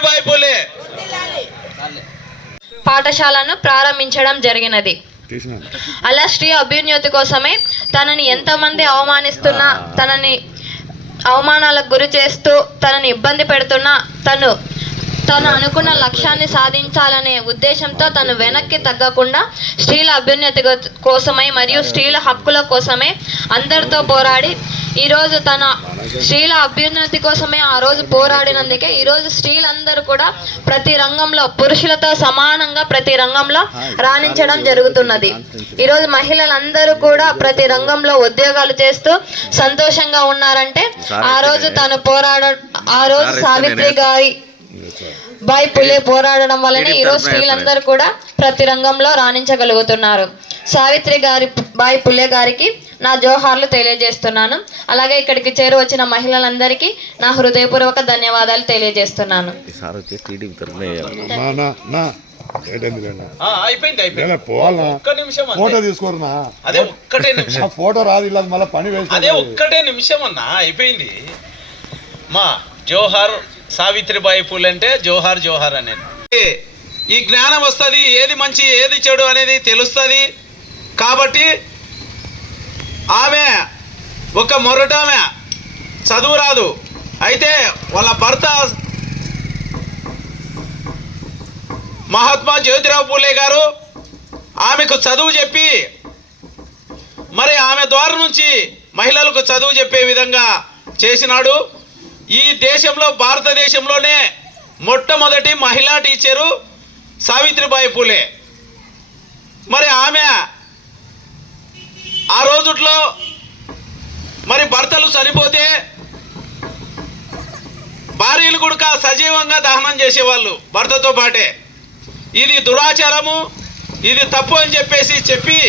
సావిత్రిబాయి పూలే పాఠశాలను ప్రారంభించడం జరిగినది. అలా స్త్రీ అభ్యున్నతి కోసమే తనని ఎంతమంది అవమానిస్తున్నా, తనని అవమానాలకు గురి చేస్తూ, తనని ఇబ్బంది పెడుతున్నా, తను అనుకున్న లక్ష్యాన్ని సాధించాలనే ఉద్దేశంతో తను వెనక్కి తగ్గకుండా స్త్రీల అభ్యున్నతి కోసమై మరియు స్త్రీల హక్కుల కోసమే అందరితో పోరాడి ఈరోజు తన స్త్రీల అభ్యున్నతి కోసమే ఆ రోజు పోరాడినందుకే ఈరోజు స్త్రీలందరూ కూడా ప్రతి రంగంలో పురుషులతో సమానంగా ప్రతి రంగంలో రాణించడం జరుగుతున్నది. ఈరోజు మహిళలందరూ కూడా ప్రతి రంగంలో ఉద్యోగాలు చేస్తూ సంతోషంగా ఉన్నారంటే ఆ రోజు సావిత్రి బాయి పులే పోరాడడం వల్లనే ఈరోజు స్త్రీలందరూ కూడా ప్రతి రంగంలో రాణించగలుగుతున్నారు. బాయి పులే గారికి నా జోహార్లు తెలియజేస్తున్నాను. అలాగే ఇక్కడికి చేరువచ్చిన మహిళలందరికీ నా హృదయపూర్వక ధన్యవాదాలు తెలియజేస్తున్నాను. ఫోటో రాదు ఇలా మళ్ళీ పని అదే ఒక్కటే నిమిషం అన్నా అయిపోయింది. మా జోహార్ సావిత్రిబాయి పూలే అంటే జోహార్ జోహార్ అనేది ఈ జ్ఞానం వస్తుంది, ఏది మంచి ఏది చెడు అనేది తెలుస్తుంది. కాబట్టి ఆమె ఒక మొరటామె, చదువు రాదు, అయితే వాళ్ళ భర్త మహాత్మా జ్యోతిరావు పూలే గారు ఆమెకు చదువు చెప్పి మరి ఆమె ద్వారా నుంచి మహిళలకు చదువు చెప్పే విధంగా చేసినాడు. ఈ దేశంలో భారతదేశంలోనే మొట్టమొదటి మహిళా టీచరు సావిత్రిబాయి పూలే. మరి ఆమె ఆ రోజుట్లో మరి భర్తలు చనిపోతే భార్యలు కూడా సజీవంగా దహనం చేసేవాళ్ళు భర్తతో పాటే. ఇది దురాచారము, ఇది తప్పు అని చెప్పి